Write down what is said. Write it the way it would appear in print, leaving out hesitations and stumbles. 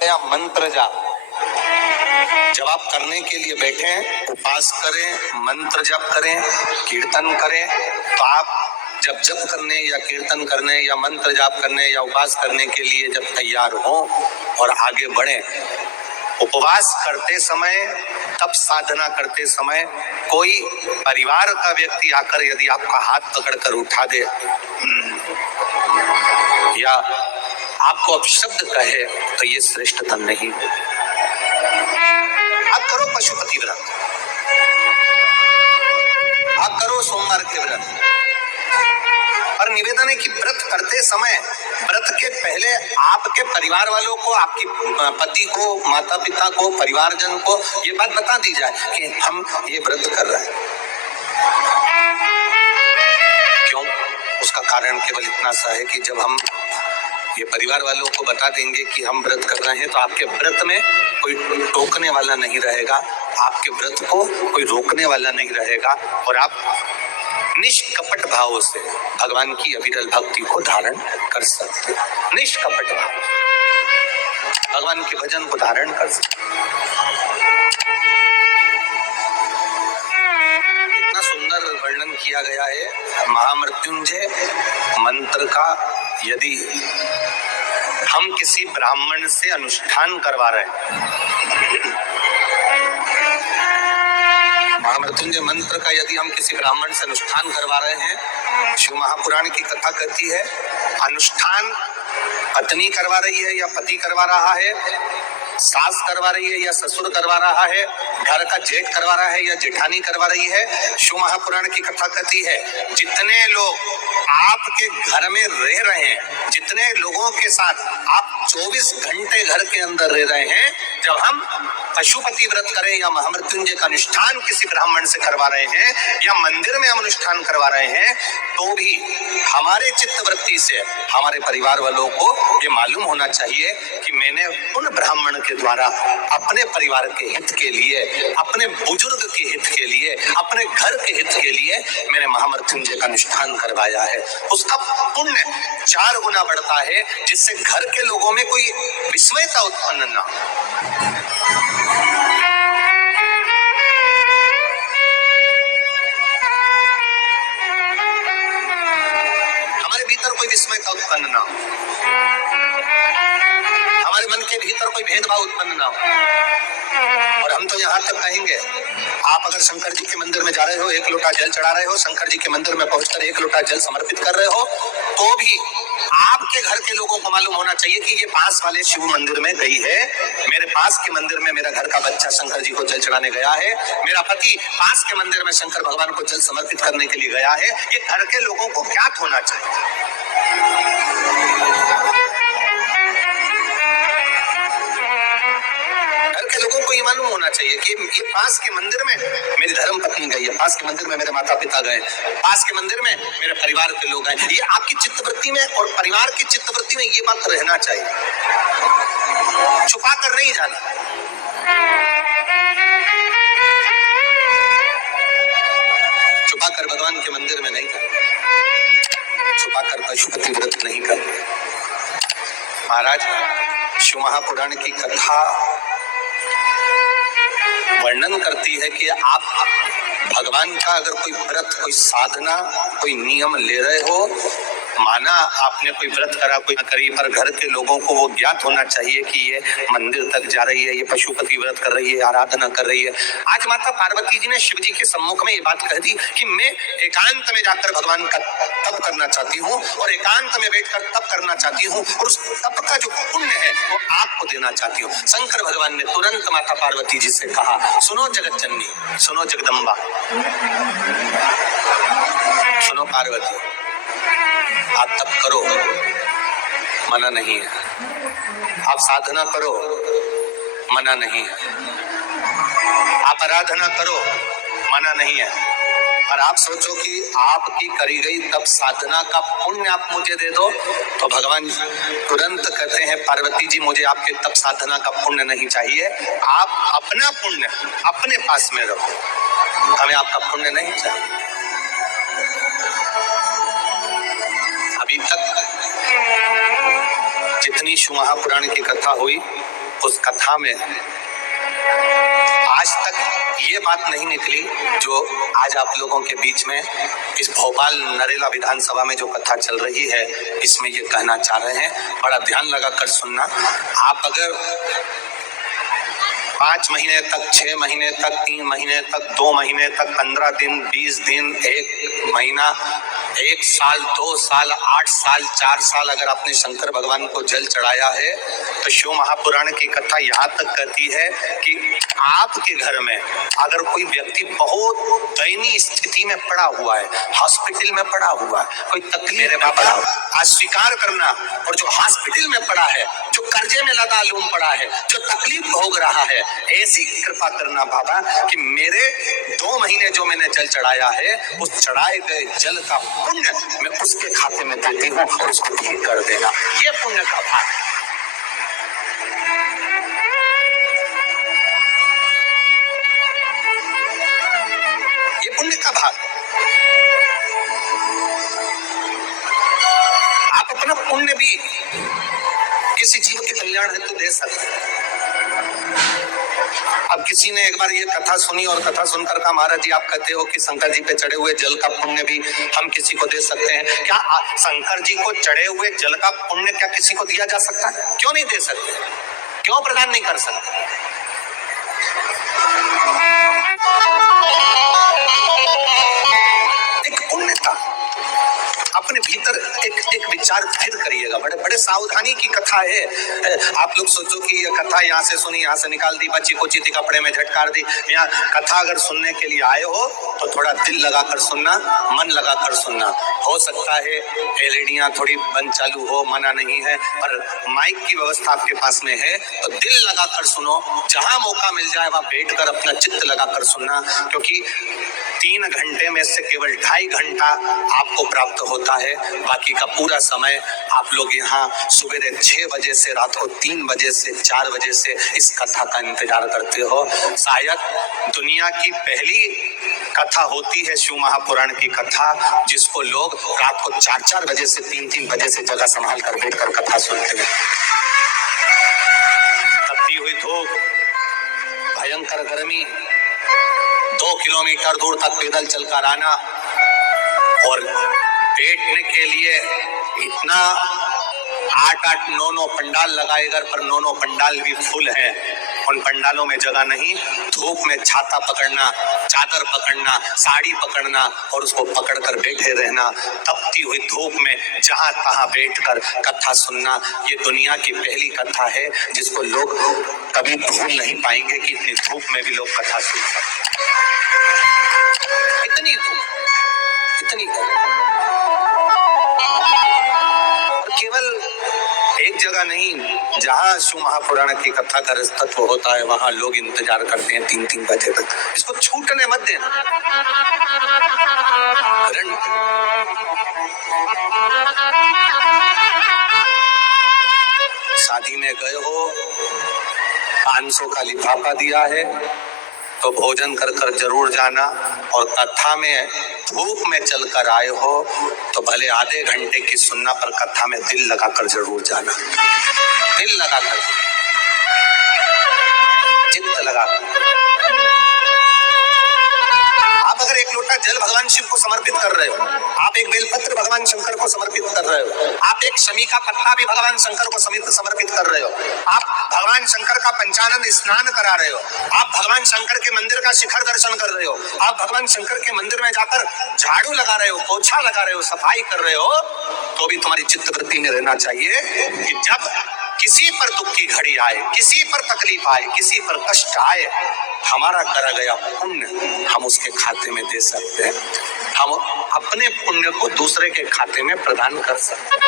या मंत्र जाप, जब आप करने के लिए बैठे, उपास करें, मंत्र जाप करें, कीर्तन करें, तो आप जब जप करने या कीर्तन करने या मंत्र जाप करने या उपास करने के लिए जब तैयार हो और आगे बढ़े, उपवास करते समय, तब साधना करते समय कोई परिवार का व्यक्ति आकर यदि आपका हाथ पकड़कर उठा दे या आपको अपशब्द कहे, तो ये श्रेष्ठतम नहीं। आप करो पशुपति व्रत, आप करो सोमवार के व्रत, और निवेदन है कि व्रत करते समय व्रत के पहले आपके परिवार वालों को, आपकी पति को, माता पिता को, परिवारजन को ये बात बता दी जाए कि हम ये व्रत कर रहे हैं। क्यों? उसका कारण केवल इतना सा है कि जब हम ये परिवार वालों को बता देंगे कि हम व्रत कर रहे हैं, तो आपके व्रत में कोई टोकने वाला नहीं रहेगा, आपके व्रत को कोई रोकने वाला नहीं रहेगा, और आप निष्कपट भाव से भगवान की अविरल भक्ति को धारण कर सकते हैं। निष्कपट भाव भगवान के भजन को धारण कर सकते। इतना सुंदर वर्णन किया गया है महामृत्युंजय मंत्र का। यदि हम किसी ब्राह्मण से अनुष्ठान करवा रहे हैं, महामृत्युंजय मंत्र का यदि हम किसी ब्राह्मण से अनुष्ठान करवा रहे हैं, शिव महापुराण की कथा कहती है, अनुष्ठान पत्नी करवा रही है या पति करवा रहा है, सास करवा रही है या ससुर करवा रहा है, घर का जेठ करवा रहा है या जेठानी करवा रही है, शिव महापुराण की कथा कहती है, जितने लोग आपके घर में रह रहे हैं, जितने लोगों के साथ आप 24 घंटे घर के अंदर रह रहे हैं, जब हम पशुपति व्रत करें या महामृत्युंजय का अनुष्ठान किसी ब्राह्मण से करवा रहे हैं या मंदिर में हम अनुष्ठान करवा रहे हैं, तो भी हमारे चित्तवृत्ति से हमारे परिवार वालों को ये मालूम होना चाहिए कि मैंने उन ब्राह्मण के द्वारा अपने परिवार के हित के लिए, अपने बुजुर्ग के हित के लिए, अपने घर के हित के लिए मैंने महामृत्युंजय का अनुष्ठान करवाया है। उसका पुण्य 4 गुना बढ़ता है, जिससे घर के लोगों में कोई विस्मयता उत्पन्न ना हो। हमारे भीतर कोई विस्मयता उत्पन्न ना हो, हमारे मन के भीतर कोई भेदभाव उत्पन्न ना हो। और हम तो यहाँ तक कहेंगे, आप अगर शंकर जी के मंदिर में जा रहे हो, 1 लोटा जल चढ़ा रहे हो, शंकर जी के मंदिर में पहुंचकर 1 लोटा जल समर्पित कर रहे हो, तो भी आपके घर के लोगों को मालूम होना चाहिए कि ये पास वाले शिव मंदिर में गई है, मेरे पास के मंदिर में मेरा घर का बच्चा शंकर जी को जल चढ़ाने गया है, मेरा पति पास के मंदिर में शंकर भगवान को जल समर्पित करने के लिए गया है। ये घर के लोगों को ज्ञात होना चाहिए। लोगों को ये मालूम होना चाहिए कि ये पास के मंदिर में मेरी धर्म पत्नी गई है, पास के मंदिर में मेरे माता पिता गए, पास के मंदिर में मेरे परिवार के लोग गए। ये आपकी चित्तवृत्ति में और परिवार की चित्तवृत्ति में ये बात रहना चाहिए, छुपा कर नहीं जाना। छुपा कर भगवान के मंदिर में नहीं करना, छुपा कर पशुपति व्रत नहीं करना। महाराज शिव महापुराण की कथा वर्णन करती है कि आप भगवान का अगर कोई व्रत, कोई साधना, कोई नियम ले रहे हो, माना आपने कोई व्रत करा, कोई ना करी, पर घर के लोगों को वो ज्ञात होना चाहिए कि ये मंदिर तक जा रही है, ये पशुपति व्रत कर रही है, आराधना कर रही है। आज माता पार्वती जी ने शिव जी के सम्मुख में ये बात कह दी कि मैं एकांत में जाकर भगवान का तप करना चाहती हूँ और एकांत में बैठकर तप करना चाहती हूँ, और उस तप का जो पुण्य है वो आपको देना चाहती हूँ। शंकर भगवान ने तुरंत माता पार्वती जी से कहा, सुनो जगत जननी, सुनो जगदम्बा, सुनो पार्वती, आप तप करो, मना नहीं है, आप साधना करो, मना नहीं है, आप आराधना करो, मना नहीं है, और आप सोचो कि आपकी करी गई तप साधना का पुण्य आप मुझे दे दो, तो भगवान तुरंत कहते हैं, पार्वती जी मुझे आपके तप साधना का पुण्य नहीं चाहिए, आप अपना पुण्य अपने पास में रखो, हमें आपका पुण्य नहीं चाहिए। अभी तक शिव महापुराण की कथा हुई, उस कथा में आज तक ये बात नहीं निकली जो आज आप लोगों के बीच में इस भोपाल नरेला विधानसभा में जो कथा चल रही है, इसमें ये कहना चाह रहे हैं। बड़ा ध्यान लगाकर सुनना। आप अगर 5 महीने तक, 6 महीने तक, 3 महीने तक, 2 महीने तक, 15 दिन, 20 दिन, 1 महीना, 1 साल, 2 साल, 8 साल, 4 साल अगर आपने शंकर भगवान को जल चढ़ाया है, तो शिव महापुराण की कथा यहाँ तक कहती है कि आपके घर में अगर कोई व्यक्ति बहुत दयनीय स्थिति में पड़ा हुआ है, हॉस्पिटल में पड़ा हुआ है, कोई तकलीफ में पड़ा हुआ, आज स्वीकार करना, और जो हॉस्पिटल में पड़ा है, जो कर्जे में लदालूम पड़ा है, जो तकलीफ भोग रहा है, ऐसी कृपा करना बाबा कि मेरे 2 महीने जो मैंने जल चढ़ाया है, उस चढ़ाए गए जल का पुण्य मैं उसके खाते में देती हूँ और उसको ठीक कर देना। ये पुण्य का भाग है। ये पुण्य का भाग। आप अपना पुण्य भी किसी जीव के कल्याण हेतु दे सकते हैं। अब किसी ने एक बार ये कथा सुनी और कथा सुनकर कहा, महाराज जी आप कहते हो कि शंकर जी पे चढ़े हुए जल का पुण्य भी हम किसी को दे सकते हैं, क्या शंकर जी को चढ़े हुए जल का पुण्य क्या किसी को दिया जा सकता है? क्यों नहीं दे सकते? क्यों प्रदान नहीं कर सकते? एक पुण्य का अपने भीतर एक विचार फिर करिएगा। बड़े बड़े सावधानी की कथा है। आप लोग सोचो कि ये कथा यहाँ से सुनी, यहाँ से निकाल दी, बच्ची को चीती कपड़े में झटकार दी। यहाँ कथा अगर सुनने के लिए आए हो तो थोड़ा दिल लगाकर सुनना, मन लगाकर सुनना। हो सकता है एलईडियां थोड़ी बंद चालू हो, मना नहीं है, पर माइक की व्यवस्था आपके पास में है तो दिल लगाकर सुनो। जहां मौका मिल जाए वहां बैठकर अपना चित्त लगाकर सुनना, क्योंकि 3 घंटे में से केवल 2.5 घंटा आपको प्राप्त होता है। बाकी का पूरा समय आप लोग यहाँ सुबह 6 बजे से रात को 3 बजे से 4 बजे से इस कथा का इंतजार करते हो। शायद दुनिया की पहली कथा होती है शिव महापुराण की कथा, जिसको लोग रात को 4-4 बजे से 3-3 बजे से जगह संभाल कर बैठकर कथा सुनते हैं। तपती हुई धूप, भयंकर गर्मी, 2 किलोमीटर दूर तक पैदल चलकर आना, और बैठने के लिए इतना 8-8, 9-9 पंडाल लगाए घर पर, 9-9 पंडाल भी फुल हैं, उन पंडालों में जगह नहीं। धूप में छाता पकड़ना, चादर पकड़ना, साड़ी पकड़ना और उसको पकड़कर बैठे रहना। तपती हुई धूप में जहां तहां बैठकर कथा सुनना, ये दुनिया की पहली कथा है जिसको लोग कभी भूल नहीं पाएंगे कि इतनी धूप में भी लोग कथा सुन सकते। इतनी धूप, इतनी धूप, और केवल एक जगह नहीं, जहां शिव महापुराण की कथा का तत्व होता है वहां लोग इंतजार करते हैं 3-3 बजे तक। इसको छूटने मत देना। शादी में गए हो, 500 का लिफाफा दिया है तो भोजन कर कर जरूर जाना, और कथा में धूप में चलकर आए हो तो भले आधे घंटे की सुनना, पर कथा में दिल लगाकर जरूर जाना। दिल लगाकर, चित्त लगाकर। आप अगर एक लोटा जल भगवान शिव को समर्पित कर रहे हो, आप एक बेलपत्र भगवान शंकर को समर्पित कर रहे हो, आप एक शमी का पत्ता भी भगवान शंकर को समर्पित कर रहे हो, आप भगवान शंकर का पंचानन स्नान करा रहे हो, आप भगवान शंकर के मंदिर का शिखर दर्शन कर रहे हो, आप भगवान शंकर के मंदिर में जाकर झाड़ू लगा रहे हो, पोछा लगा रहे हो, सफाई कर रहे हो, तो भी तुम्हारी चित्तवृत्ति में रहना चाहिए कि जब किसी पर दुख की घड़ी आए, किसी पर तकलीफ आए, किसी पर कष्ट आए, हमारा करा गया पुण्य हम उसके खाते में दे सकते हैं। हम अपने पुण्य को दूसरे के खाते में प्रदान कर सकते हैं।